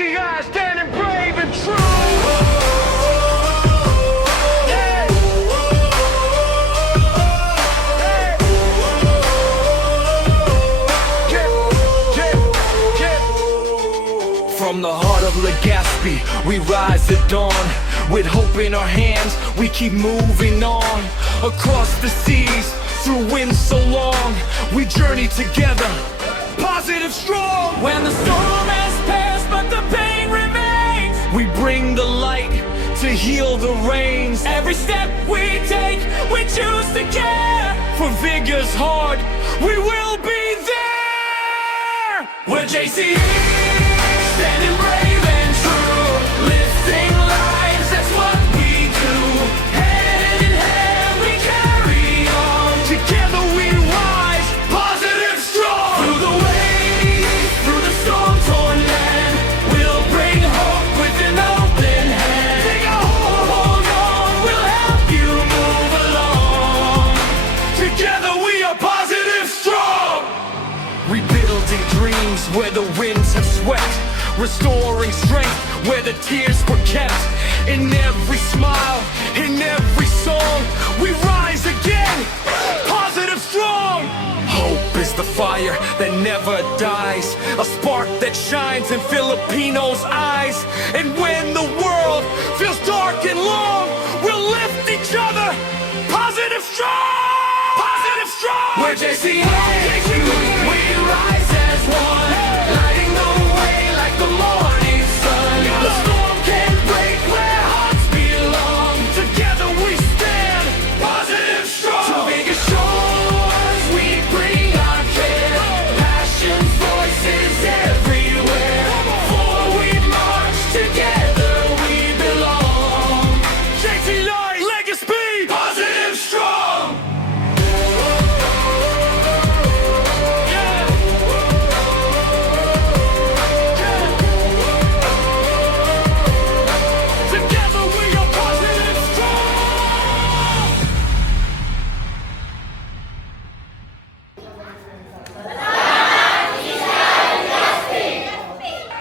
JCI standing brave and true. From the heart of Legazpi, we rise at dawn. With hope in our hands, we keep moving on. Across the seas, through winds so long, we journey together, positive, strong. When the storm has passed but the pain remains, we bring the light to heal the rains. Every step we take, we choose to care. For Viga's heart, we will be there. We're JCI, standing brave and true, lifting lives, that's what we do. Hand in hand we carry on, together we rise, positive, strong. through the waves, through the storm-torn land, we'll bring hope with an open hand. Take a hold on, we'll help you move along. Together we are positive, strong. Rebuilding dreams where the winds have swept, restoring strength where the tears were kept. In every smile, in every song, we rise again, positive, strong. Hope is the fire that never dies, a spark that shines in Filipinos' eyes. And when the world feels dark and long, we'll lift each other, positive, strong, positive, strong. We're JCI, we rise as one, lighting the way like the morning sun. The storm can break where hearts belong. Together we stand, positive, To strong. Viga shores we bring our care, passion's voices everywhere. For we march together, we belong. JCI Legazpi, Positive, strong. together we are positive, strong.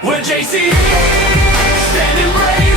We're JCI, standing brave